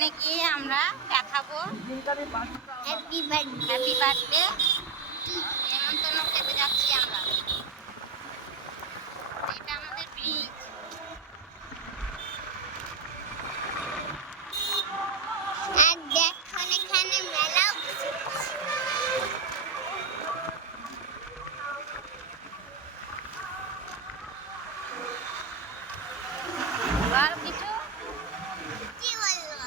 ওখানে গিয়ে আমরা দেখাবো হ্যাপি বার্থডে নেমন্তন্ন খেতে যাচ্ছি আমরা। এটা আমাদের ব্রিজ। আর দেখুন এখানে মেলাও আর কিছু কি বলবো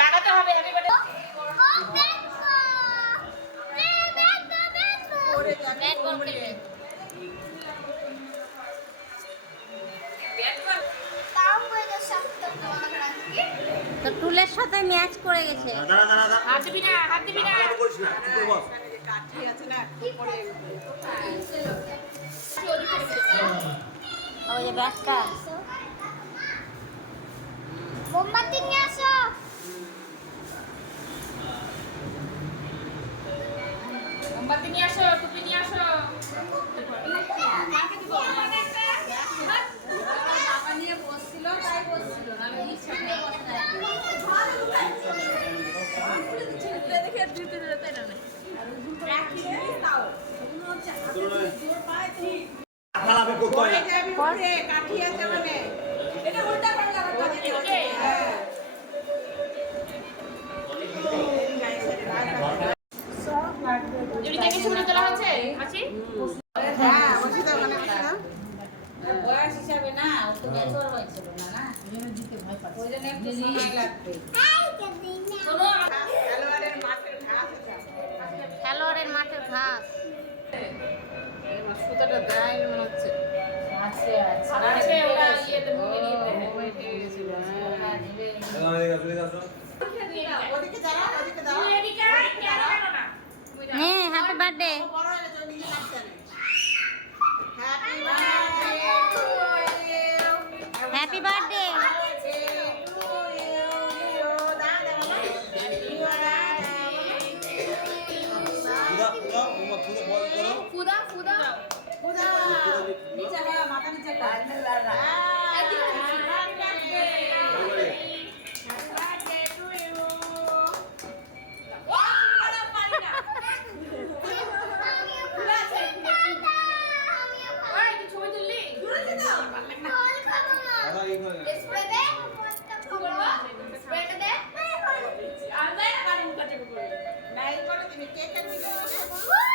লাগাতে হবে হ্যাপি বার্থডে। তো টুলের সাথে ম্যাচ করে গেছে। হাত দিবি না, হাত দিবি না। ওই যে ব্যাগটা মোমবাতি নিয়ে আসো। মোমবাতি নিয়ে আসো, টুপি নিয়ে আসো। নিয়ে বসছিল তাই বসছিল না ইচ্ছা করে বসে না দেখে দিতে দিতে না বয়স হিসাবে না ও তো বেতর হয়েছিল না না ওই জন্য একটু সময় লাগবে। খেলোয়াড়ের মাঠের ঘাস সুতাটা দেয় মনে হচ্ছে আছে আছে ওরা ইয়েতে মুখে নিয়ে গেছিল। ওদিকে দাঁড়াও, ওদিকে দাঁড়াও, এদিকে কেন না নে হ্যাপি বার্থডে। Happy birthday. ফুদা ফুদা ফুদা নিচে মাথা নিচে Nah, ini kalau ini cake kan